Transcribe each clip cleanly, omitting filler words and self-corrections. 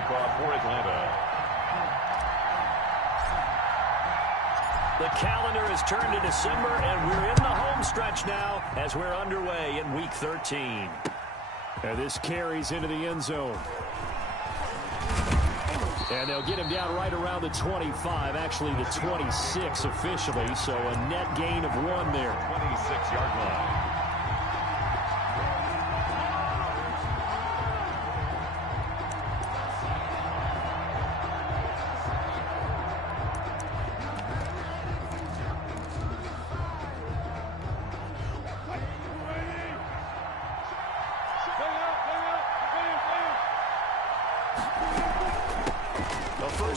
kickoff for Atlanta. The calendar has turned to December, and we're in the home stretch now as we're underway in Week 13. And this carries into the end zone. And they'll get him down right around the 25, actually the 26 officially, so a net gain of 1 there. 26-yard line.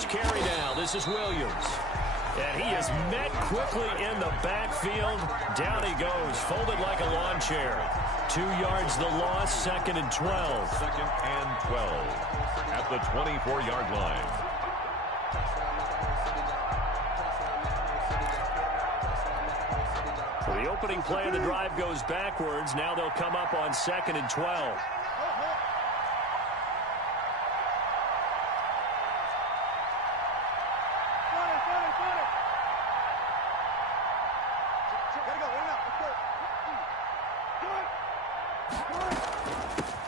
Carry now. This is Williams. And he is met quickly in the backfield. Down he goes, folded like a lawn chair. 2 yards the loss, 2nd and 12. 2nd and 12 at the 24-yard line. So the opening play of the drive goes backwards. Now they'll come up on 2nd and 12.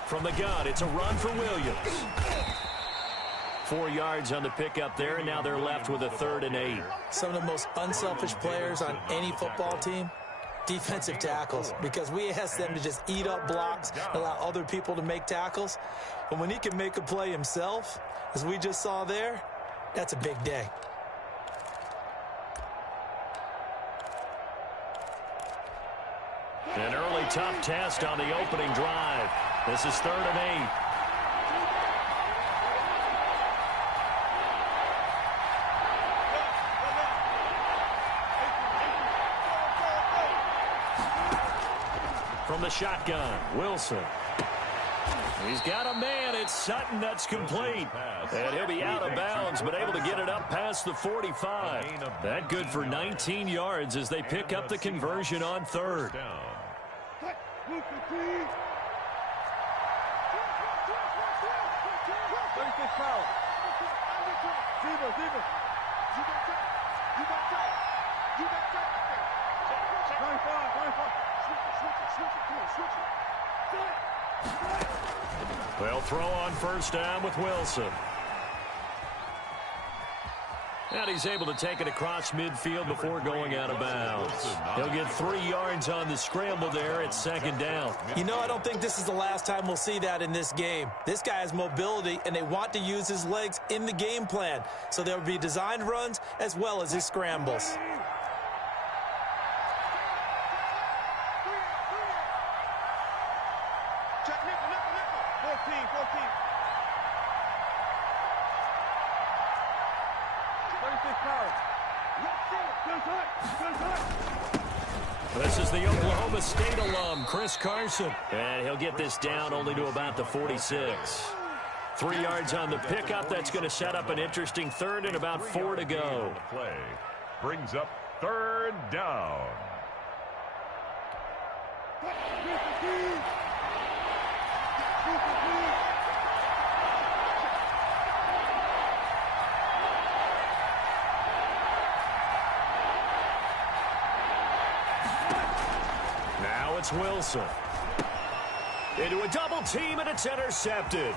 From the gun, it's a run for Williams. 4 yards on the pickup there, and now they're left with a 3rd and 8. Some of the most unselfish players on any football team, defensive tackles, because we ask them to just eat up blocks, allow other people to make tackles. But when he can make a play himself, as we just saw there, that's a big day. An early tough test on the opening drive. This is 3rd and 8. From the shotgun, Wilson. He's got a man. It's Sutton that's complete. And he'll be out of bounds, but able to get it up past the 45. That good for 19 yards as they pick up the conversion on 3rd. They'll throw on 1st down with Wilson. And he's able to take it across midfield before going out of bounds. He'll get 3 yards on the scramble there at 2nd down. You know, I don't think this is the last time we'll see that in this game. This guy has mobility, and they want to use his legs in the game plan. So there will be designed runs as well as his scrambles. This is the Oklahoma State alum, Chris Carson. And he'll get this down only to about the 46. 3 yards on the pickup. That's going to set up an interesting 3rd and about 4 to go. Play brings up 3rd down. Now it's Wilson. Into a double team, and it's intercepted.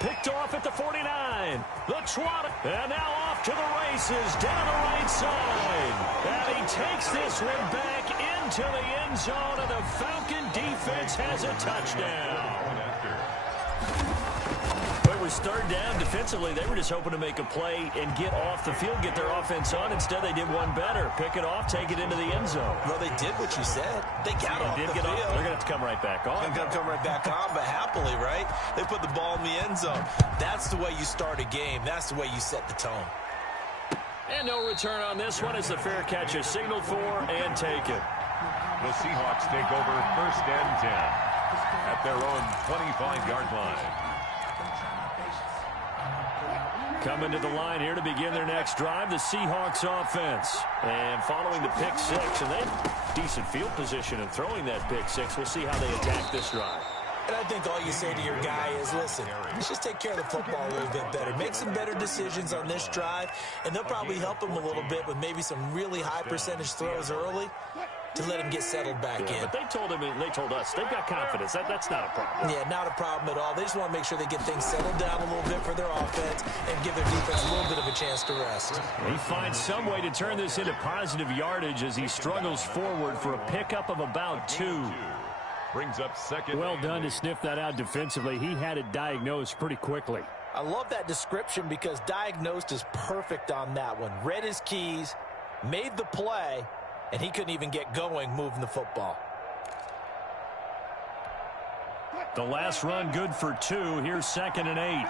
Picked off at the 49. The trot, and now off to the races down the right side. And he takes this one back into the end zone, and the Falcon defense has a touchdown. It was 3rd down. Defensively, they were just hoping to make a play and get off the field, get their offense on. Instead, they did one better. Pick it off, take it into the end zone. Well, they did what you said. They got off the field. They're going to have to come right back on. They're going to come right back on, but happily, right? They put the ball in the end zone. That's the way you start a game. That's the way you set the tone. And no return on this one as the fair catch is signaled for and taken. The Seahawks take over 1st and 10 at their own 25-yard line. Coming to the line here to begin their next drive, the Seahawks offense. And following the pick 6, and they have decent field position in throwing that pick 6. We'll see how they attack this drive. And I think all you say to your guy is, listen, let's just take care of the football a little bit better. Make some better decisions on this drive, and they'll probably help him a little bit with maybe some really high percentage throws early to let him get settled back in. But they told us, they've got confidence. That's not a problem. Yeah, not a problem at all. They just want to make sure they get things settled down a little bit for their offense and give their defense a little bit of a chance to rest. He finds some way to turn this into positive yardage as he struggles forward for a pickup of about 2. Brings up second. Well done to sniff that out defensively. He had it diagnosed pretty quickly. I love that description because diagnosed is perfect on that one. Read his keys, made the play, and he couldn't even get going moving the football. The last run good for 2. Here's 2nd and 8.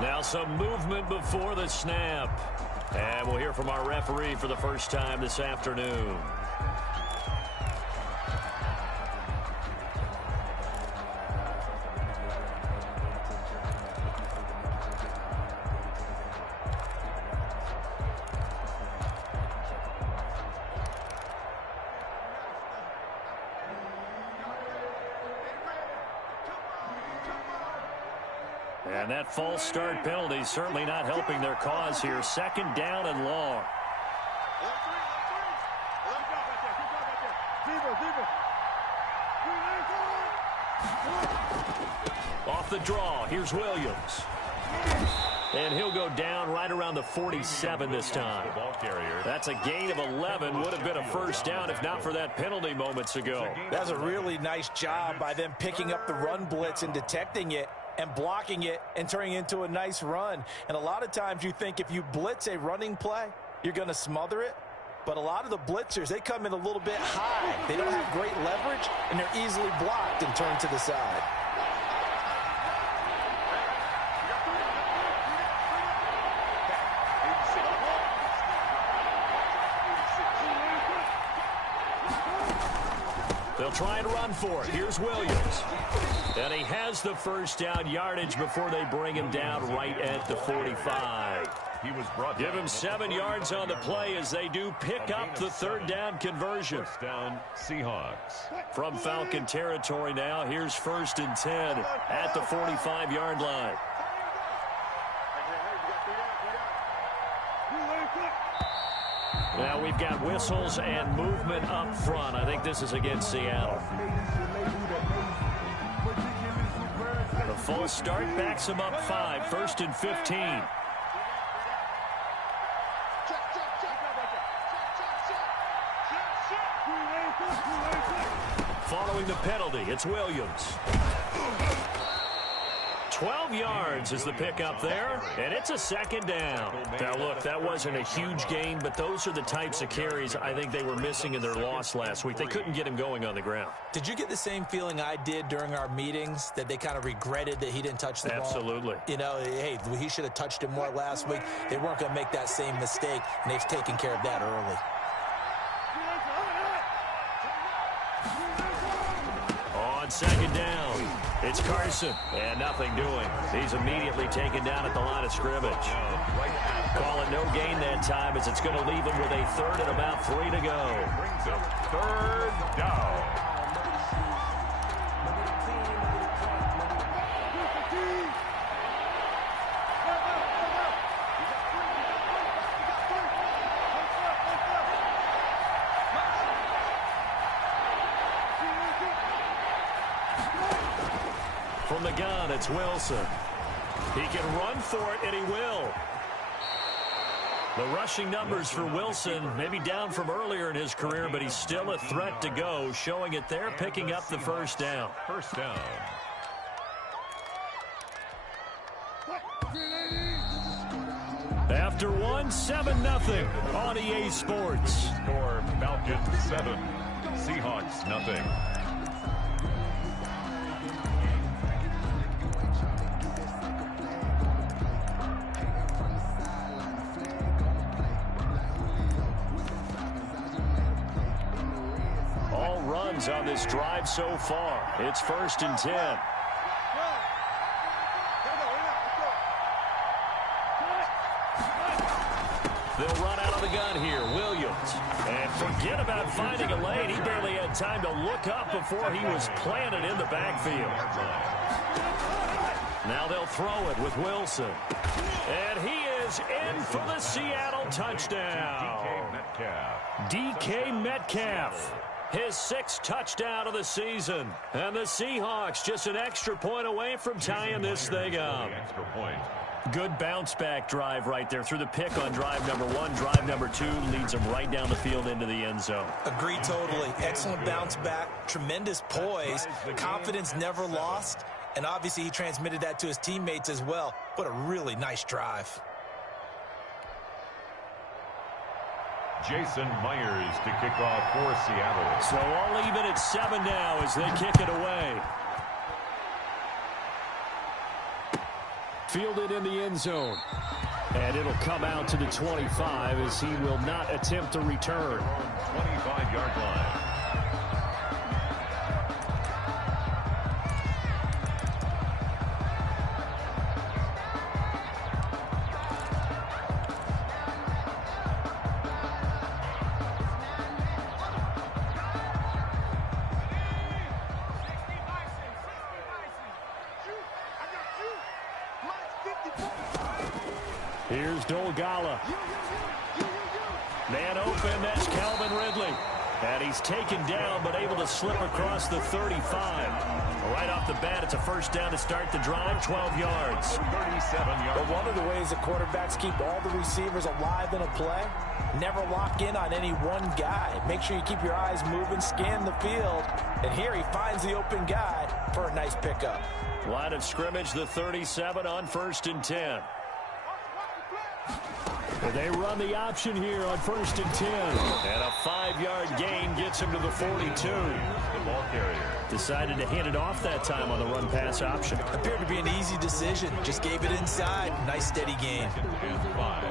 Now some movement before the snap. And we'll hear from our referee for the first time this afternoon. And that false start penalty certainly not helping their cause here. 2nd down and long. Off the draw, here's Williams. And he'll go down right around the 47 this time. That's a gain of 11. Would have been a first down if not for that penalty moments ago. That's a really nice job by them picking up the run blitz and detecting it and blocking it and turning it into a nice run. And a lot of times you think if you blitz a running play, you're going to smother it. But a lot of the blitzers, they come in a little bit high. They don't have great leverage, and they're easily blocked and turned to the side. They'll try and run for it. Here's Williams. And he has the first down yardage before they bring him down right at the 45. He was brought Give him 7 yards on the play as they do pick up the 3rd down conversion. First down, Seahawks. From Falcon territory now, here's 1st and 10 at the 45-yard line. Now we've got whistles and movement up front. I think this is against Seattle. The false start backs him up 5. 1st and 15. Following the penalty, it's Williams. 12 yards is the pickup there, and it's a 2nd down. Now, look, that wasn't a huge gain, but those are the types of carries I think they were missing in their loss last week. They couldn't get him going on the ground. Did you get the same feeling I did during our meetings, that they kind of regretted that he didn't touch the ball? Absolutely. You know, hey, he should have touched it more last week. They weren't going to make that same mistake, and they've taken care of that early. On 2nd down, it's Carson, and nothing doing. He's immediately taken down at the line of scrimmage. Call it no gain that time, as it's going to leave him with a 3rd and about 3 to go. Brings up 3rd down. From the gun, it's Wilson. He can run for it, and he will. The rushing numbers for Wilson, maybe down from earlier in his career, but he's still a threat to go, showing it there, picking up the first down. First down. After one, 7-0 on EA Sports. Score Falcons 7, Seahawks nothing. All runs on this drive so far. It's 1st and 10. They'll run out of the gun here. Williams. And forget about finding a lane. He barely had time to look up before he was planted in the backfield. Now they'll throw it with Wilson. And he is in for the Seattle touchdown. DK Metcalf. His 6th touchdown of the season. And the Seahawks just an extra point away from tying this thing up. Good bounce-back drive right there through the pick on drive number 1. Drive number 2 leads him right down the field into the end zone. Agree totally. Excellent bounce-back, tremendous poise, confidence never lost, and obviously he transmitted that to his teammates as well. What a really nice drive. Jason Myers to kick off for Seattle. So all even at 7 now as they kick it away. Fielded in the end zone. And it'll come out to the 25 as he will not attempt to return. 25-yard line. Here's Dolgala. Man open, that's Calvin Ridley. And he's taken down, but able to slip across the 35. Right off the bat, it's a first down to start the drive, 12 yards. 37 yards. But one of the ways that quarterbacks keep all the receivers alive in a play, never lock in on any one guy. Make sure you keep your eyes moving, scan the field, and here he finds the open guy for a nice pickup. Line of scrimmage, the 37 on 1st and 10. They run the option here on 1st and 10. And a 5-yard gain gets him to the 42. The ball carrier decided to hand it off that time on the run-pass option. Appeared to be an easy decision. Just gave it inside. Nice, steady gain. and 5.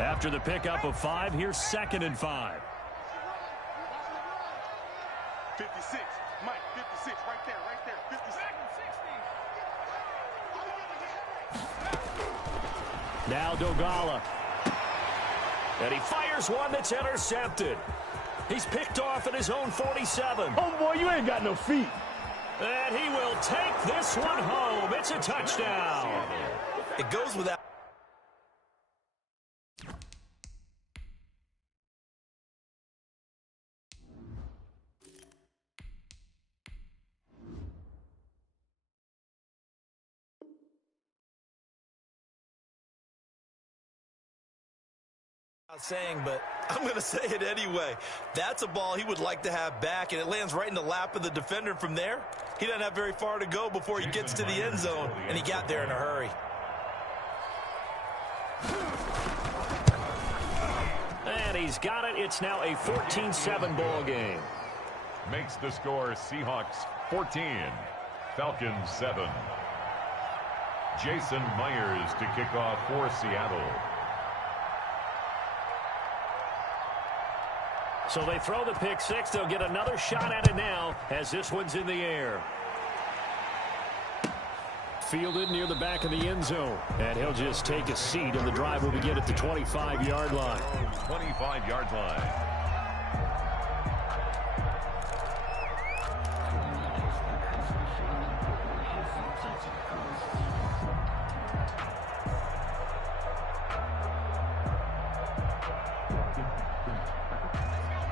After the pickup of 5, here's 2nd and 5. 56. Mike, 56. Right there. 56. Now Dolgala. And he fires one that's intercepted. He's picked off at his own 47. Oh, boy, you ain't got no feet. And he will take this one home. It's a touchdown. It goes without saying, but I'm going to say it anyway. That's a ball he would like to have back, and it lands right in the lap of the defender. From there, he doesn't have very far to go before he gets to the end zone, and he got there in a hurry. And he's got it. It's now a 14-7 ball game. Makes the score Seahawks 14, Falcons 7. Jason Myers to kick off for Seattle. So they throw the pick 6. They'll get another shot at it now as this one's in the air. Fielded near the back of the end zone. And he'll just take a seat, and the drive will begin at the 25-yard line. 25-yard line.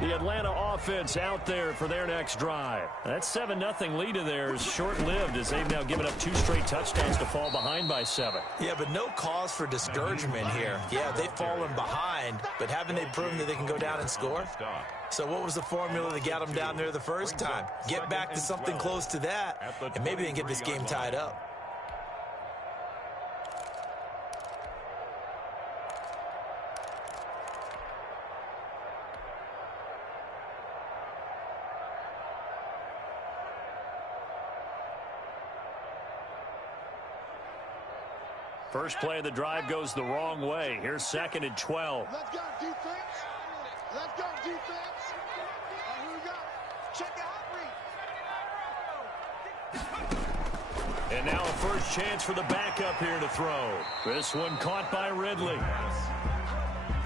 The Atlanta offense out there for their next drive. That 7-0 lead of theirs short-lived as they've now given up 2 straight touchdowns to fall behind by 7. Yeah, but no cause for discouragement here. Yeah, they've fallen behind, but haven't they proven that they can go down and score? So what was the formula that got them down there the first time? Get back to something close to that, and maybe they can get this game tied up. First play of the drive goes the wrong way. Here's 2nd and 12. Let's go, defense. Let's go, defense. Here we go. Check out read. And now a first chance for the backup here to throw. This one caught by Ridley.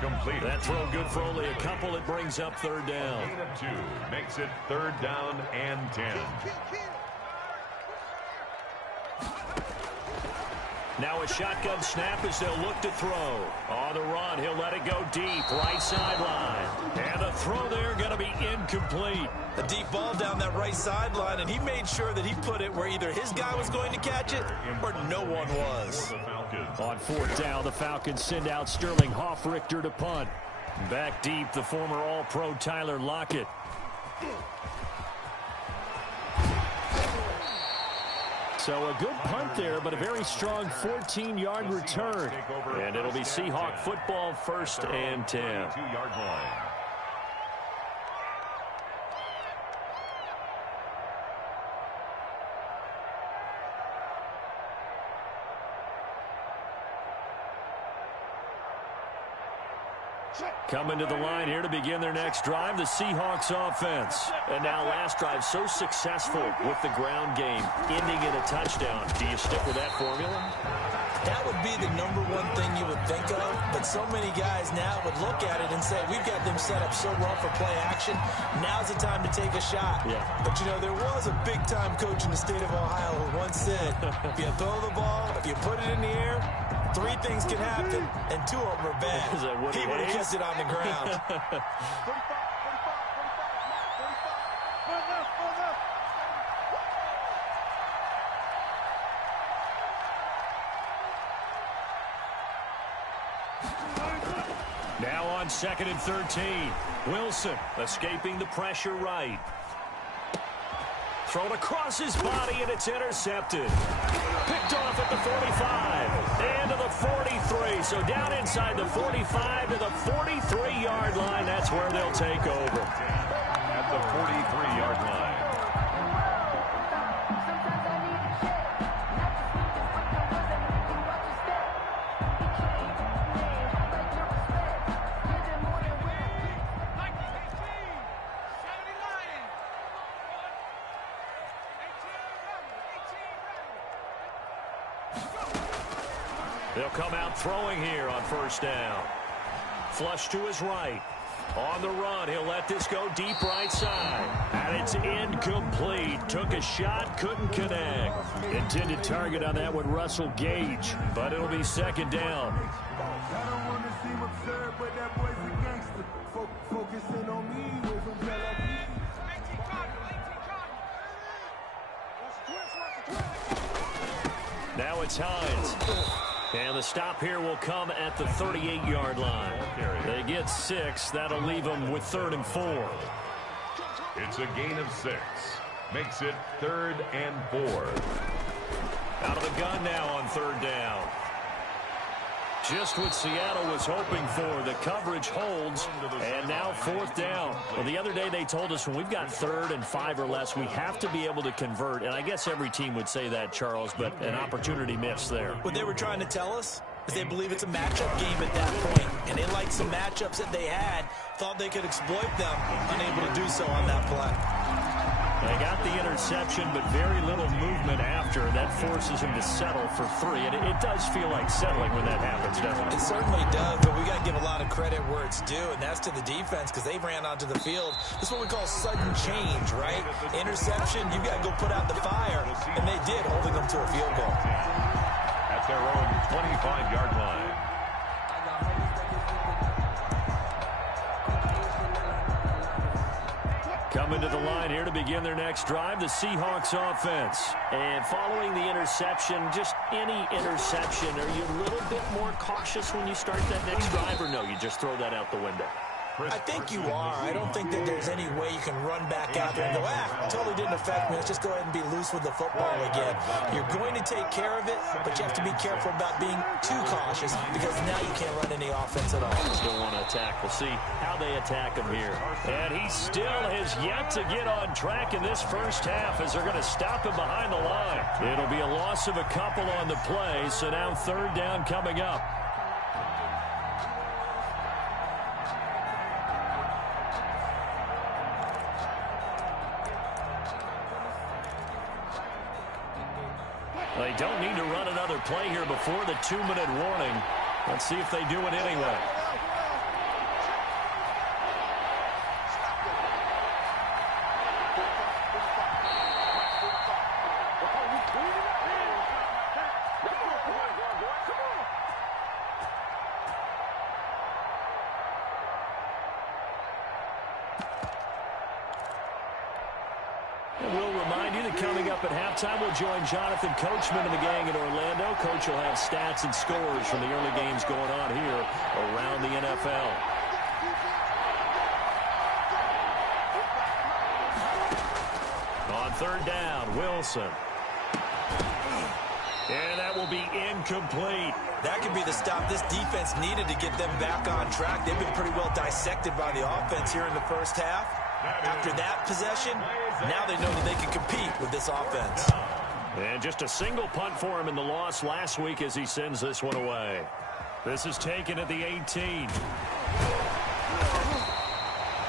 Complete. That throw good for only a couple. It brings up third down. Gain of 2 makes it 3rd down and 10. Now a shotgun snap as they'll look to throw. On the run, he'll let it go deep, right sideline. And the throw there going to be incomplete. A deep ball down that right sideline, and he made sure that he put it where either his guy was going to catch it or no one was. On 4th down, the Falcons send out Sterling Hoffrichter to punt. Back deep, the former All-Pro Tyler Lockett. So a good punt there, but a very strong 14-yard return. And it'll be Seahawk football, 1st and 10. 2-yard line. Coming to the line here to begin their next drive, the Seahawks offense. And now last drive so successful with the ground game, ending in a touchdown. Do you stick with that formula? That would be the number one thing you would think of, but so many guys now would look at it and say, we've got them set up so well for play action. Now's the time to take a shot. Yeah. But, you know, there was a big-time coach in the state of Ohio who once said, if you throw the ball, if you put it in the air, 3 things can happen, and 2 of them are bad. He would have kept it on the ground. Now on 2nd and 13. Wilson escaping the pressure right. Thrown across his body, and it's intercepted. Picked off at the 45 and to the 43. So down inside the 45 to the 43-yard line. That's where they'll take over. At the 43-yard line. They'll come out throwing here on 1st down. Flush to his right. On the run, he'll let this go deep right side. And it's incomplete. Took a shot, couldn't connect. Intended target on that one, Russell Gage. But it'll be 2nd down. I don't want to seem absurd, but that boy's a gangster. Focusing on me with from Tel Aviv. Now it's Hines. And the stop here will come at the 38-yard line. They get 6. That'll leave them with 3rd and 4. It's a gain of 6. Makes it 3rd and 4. Out of the gun now on 3rd down. Just what Seattle was hoping for. The coverage holds, and now 4th down. Well, the other day they told us when we've got 3rd and 5 or less, we have to be able to convert. And I guess every team would say that, Charles, but an opportunity missed there. What they were trying to tell us is they believe it's a matchup game at that point, and they liked some matchups that they had, thought they could exploit them, unable to do so on that play. They got the interception, but very little movement after. That forces him to settle for 3. And it does feel like settling when that happens, doesn't it? It certainly does, but we got to give a lot of credit where it's due, and that's to the defense because they ran onto the field. This is what we call sudden change, right? Interception, you got to go put out the fire, and they did, holding them to a field goal. At their own 25-yard line. Coming to the line here to begin their next drive, the Seahawks offense. And following the interception, just any interception, are you a little bit more cautious when you start that next drive, or no, you just throw that out the window? I think you are. I don't think that there's any way you can run back out there and go, totally didn't affect me. Let's just go ahead and be loose with the football again. You're going to take care of it, but you have to be careful about being too cautious because now you can't run any offense at all. Still want to attack. We'll see how they attack him here. And he still has yet to get on track in this first half as they're going to stop him behind the line. It'll be a loss of a couple on the play, so now 3rd down coming up. They don't need to run another play here before the 2-minute warning. Let's see if they do it anyway. We'll remind you that coming up at halftime, we'll join Jonathan Coachman and the gang in Orlando. Coach will have stats and scores from the early games going on here around the NFL. On third down, Wilson. And that will be incomplete. That could be the stop this defense needed to get them back on track. They've been pretty well dissected by the offense here in the first half. After that possession, now they know that they can compete with this offense. And just a single punt for him in the loss last week as he sends this one away. This is taken at the 18.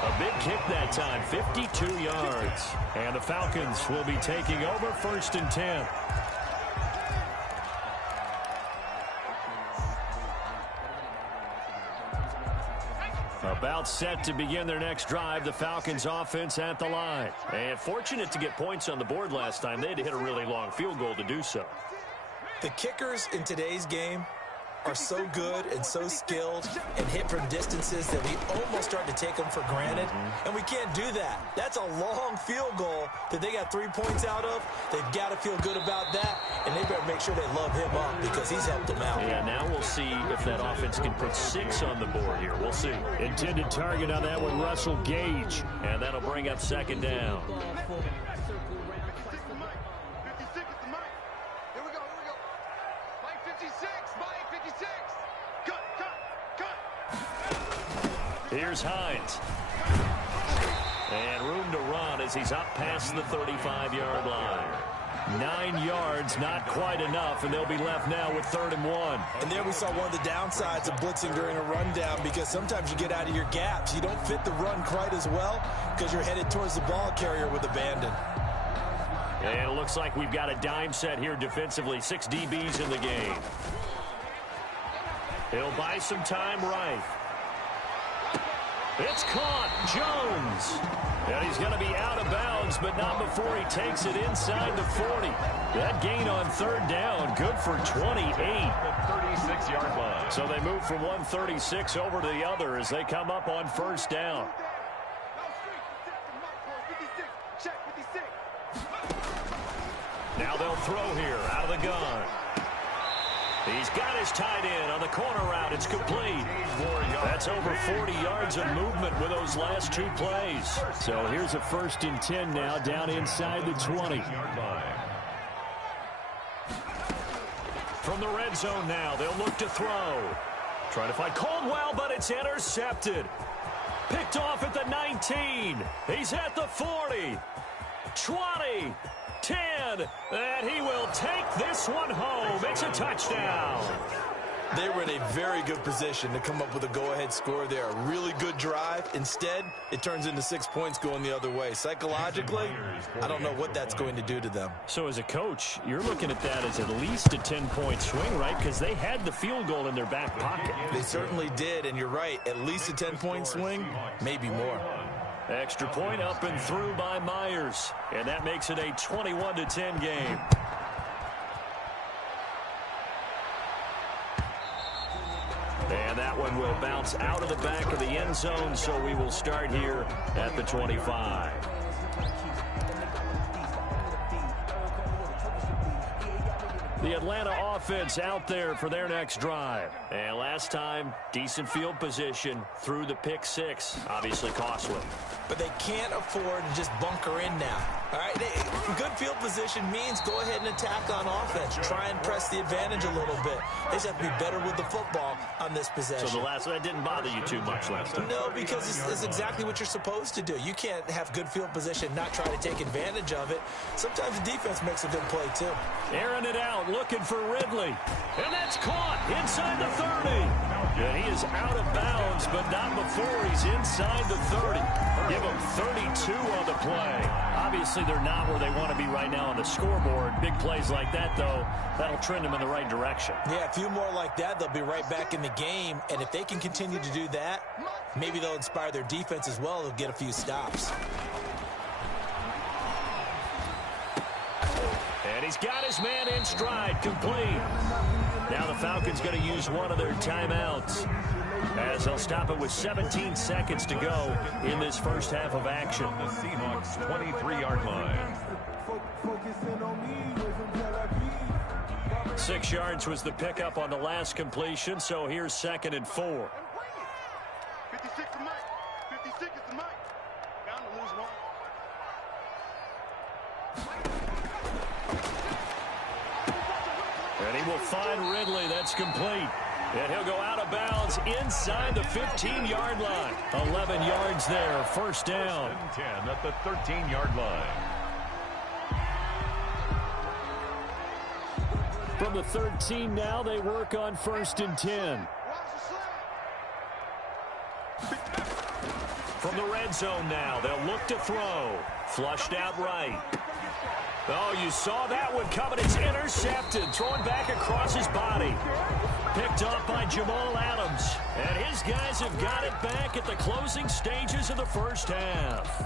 A big kick that time, 52 yards. And the Falcons will be taking over 1st and 10. About set to begin their next drive, the Falcons offense at the line. And fortunate to get points on the board last time. They had to hit a really long field goal to do so. The kickers in today's game are so good and so skilled and hit from distances that we almost start to take them for granted. And we can't do that. That's a long field goal that they got 3 points out of. They've got to feel good about that, and they better make sure they love him up because he's helped them out. Yeah, now we'll see if that offense can put 6 on the board here. We'll see. Intended target on that one, Russell Gage. And that'll bring up 2nd down. Here's Hines. And room to run as he's up past the 35-yard line. 9 yards, not quite enough, and they'll be left now with 3rd and 1. And there we saw one of the downsides of blitzing during a rundown because sometimes you get out of your gaps. You don't fit the run quite as well because you're headed towards the ball carrier with abandon. And it looks like we've got a dime set here defensively. 6 DBs in the game. He'll buy some time right. It's caught. Jones. And he's going to be out of bounds, but not before he takes it inside the 40. That gain on 3rd down, good for 28. The 36-yard line. So they move from 136 over to the other as they come up on 1st down. Now they'll throw here out of the gun. He's got his tight end on the corner route. It's complete. That's over 40 yards of movement with those last 2 plays. So here's a 1st and 10 now down inside the 20. From the red zone now, they'll look to throw. Trying to find Caldwell, but it's intercepted. Picked off at the 19. He's at the 40. 20. 10, and he will take this one home. It's a touchdown. They were in a very good position to come up with a go-ahead score there. A really good drive. Instead, it turns into 6 points going the other way. Psychologically, I don't know what that's going to do to them. So as a coach, you're looking at that as at least a 10-point swing, right? Because they had the field goal in their back pocket. They certainly did, and you're right. At least a 10-point swing, maybe more. Extra point up and through by Myers. And that makes it a 21-10 game. And that one will bounce out of the back of the end zone, so we will start here at the 25. The Atlanta offense out there for their next drive. And last time, decent field position through the pick 6. Obviously costly. But they can't afford to just bunker in now. All right, good field position means go ahead and attack on offense. Try and press the advantage a little bit. They just have to be better with the football on this possession. So that didn't bother you too much last time? No, because it's exactly what you're supposed to do. You can't have good field position, not try to take advantage of it. Sometimes the defense makes a good play, too. Airing it out, looking for Ridley. And that's caught inside the 30. And he is out of bounds, but not before he's inside the 30. Give him 32 on the play. Obviously, they're not where they want to be right now on the scoreboard. Big plays like that, though, that'll trend them in the right direction. Yeah, a few more like that, they'll be right back in the game. And if they can continue to do that, maybe they'll inspire their defense as well. They'll get a few stops. And he's got his man in stride, complete. Now the Falcons going to use one of their timeouts, as they'll stop it with 17 seconds to go in this first half of action. The Seahawks 23-yard line. 6 yards was the pickup on the last completion, so here's 2nd and 4. 56 to Mike. 56 is to Mike. Bound to lose one. And he will find Ridley. That's complete. And he'll go out of bounds inside the 15-yard line. 11 yards there, first down. 10 at the 13-yard line. From the 13 now, they work on 1st and 10. From the red zone now, they'll look to throw. Flushed out right. Oh, you saw that one coming. It's intercepted. Thrown back across his body. Picked off by Jamal Adams. And his guys have got it back at the closing stages of the first half.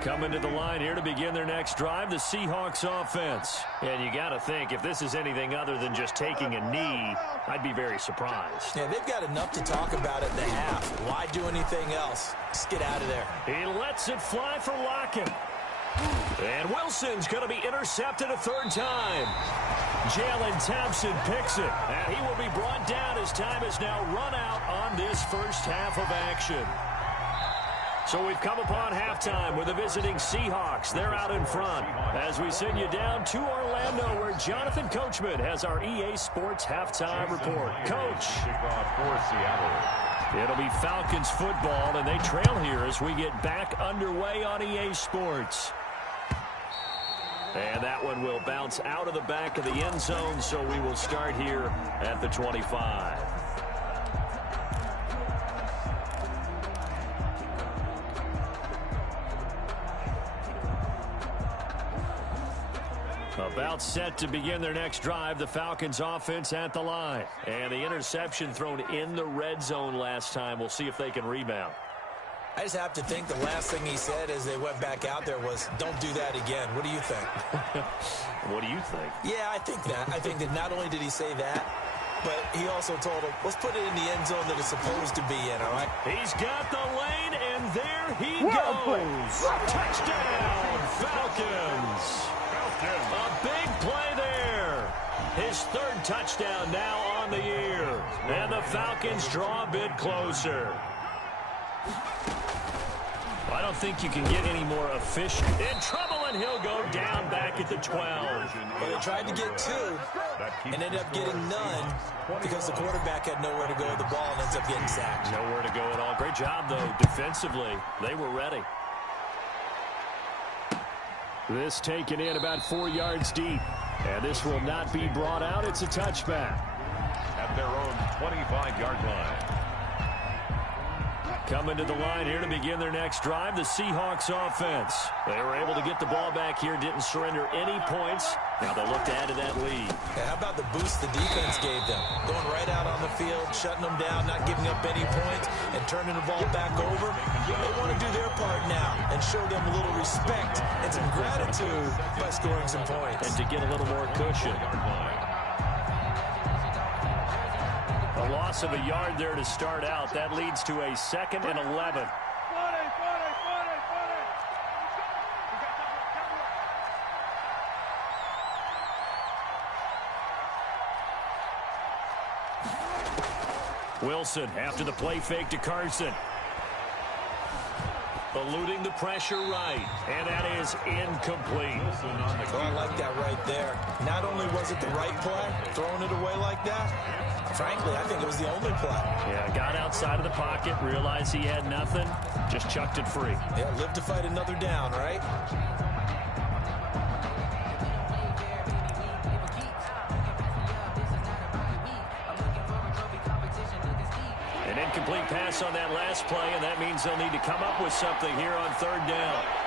Coming to the line here to begin their next drive, the Seahawks offense. And you got to think, if this is anything other than just taking a knee, I'd be very surprised. Yeah, they've got enough to talk about at the half. Why do anything else? Just get out of there. He lets it fly for Lockett. And Wilson's going to be intercepted a 3rd time. Jalen Thompson picks it. And he will be brought down as time is now run out on this first half of action. So we've come upon halftime with the visiting Seahawks. They're out in front as we send you down to Orlando, where Jonathan Coachman has our EA Sports halftime report. Coach. Kickoff for Seattle. It'll be Falcons football, and they trail here as we get back underway on EA Sports. And that one will bounce out of the back of the end zone, so we will start here at the 25. About set to begin their next drive, the Falcons offense at the line. And the interception thrown in the red zone last time. We'll see if they can rebound. I just have to think the last thing he said as they went back out there was, don't do that again. What do you think? What do you think? Yeah, I think that. I think that not only did he say that, but he also told him, let's put it in the end zone that it's supposed to be in, all right? He's got the lane, and there he goes. Touchdown, Falcons. A big play there. His 3rd touchdown now on the year. And the Falcons draw a bit closer. I don't think you can get any more efficient. In trouble, and he'll go down back at the 12. Well, they tried to get 2 and ended up getting none because the quarterback had nowhere to go with the ball and ends up getting sacked. Nowhere to go at all. Great job, though, defensively. They were ready. This taken in about 4 yards deep. And this will not be brought out. It's a touchback. At their own 25-yard line. Coming to the line here to begin their next drive, the Seahawks offense. They were able to get the ball back here, didn't surrender any points. Now they'll look to add to that lead. Yeah, how about the boost the defense gave them? Going right out on the field, shutting them down, not giving up any points, and turning the ball back over. They want to do their part now and show them a little respect and some gratitude by scoring some points. And to get a little more cushion. A loss of a yard there to start out. That leads to a 2nd and 11. Wilson after the play fake to Carson. Eluding the pressure right. And that is incomplete. Oh, I like that right there. Not only was it the right play, throwing it away like that, frankly, I think it was the only play. Yeah, got outside of the pocket, realized he had nothing, just chucked it free. Yeah, live to fight another down, right? incomplete pass on that last play, and that means they'll need to come up with something here on third down.